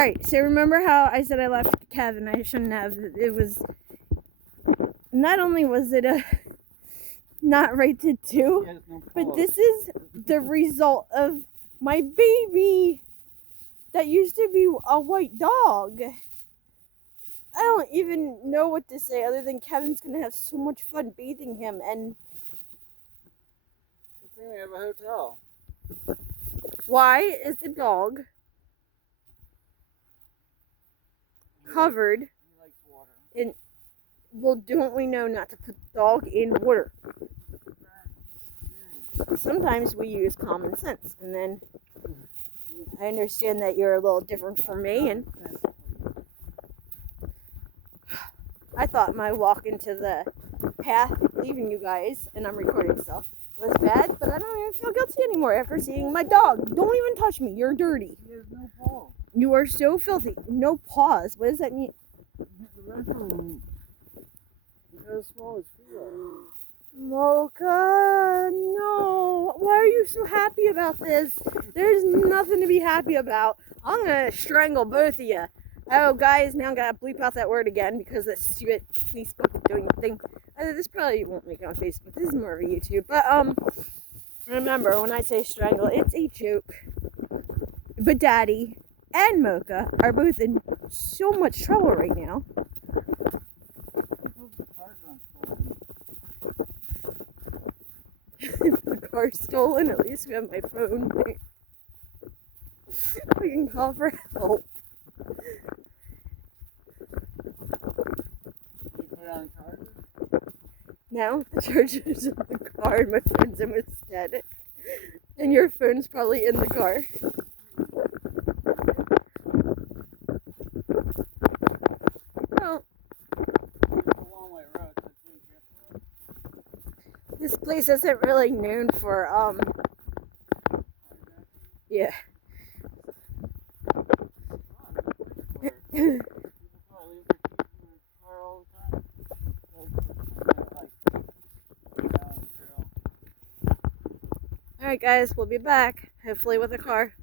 Alright, so remember how I said I left Kevin? I shouldn't have. It was... Not only was it a not rated 2, but this is the result of my baby that used to be a white dog. I don't even know what to say other than Kevin's gonna have so much fun bathing him. And we have a hotel. Why is the dog covered in... Well, don't we know not to put the dog in water? Sometimes we use common sense, and then I understand that you're a little different from me, and I thought my walk into the path leaving you guys, and I'm recording stuff, was bad, but I don't even feel guilty anymore after seeing my dog. Don't even touch me, you're dirty. He has no paw. You are so filthy. No paws. What does that mean? Mocha, no. Why are you so happy about this? There's nothing to be happy about. I'm gonna strangle both of you. Oh, guys, now I gotta bleep out that word again because that stupid Facebook doing thing. This probably won't make it on Facebook. This is more of a YouTube. But, remember, when I say strangle, it's a joke. But Daddy and Mocha are both in so much trouble right now. If the car's stolen, at least we have my phone. We can call for help. You put it on charger? No, the charger's in the car and my phone's instead. And your phone's probably in the car. Well, this place isn't really known for, yeah. Alright guys, we'll be back, hopefully with a car.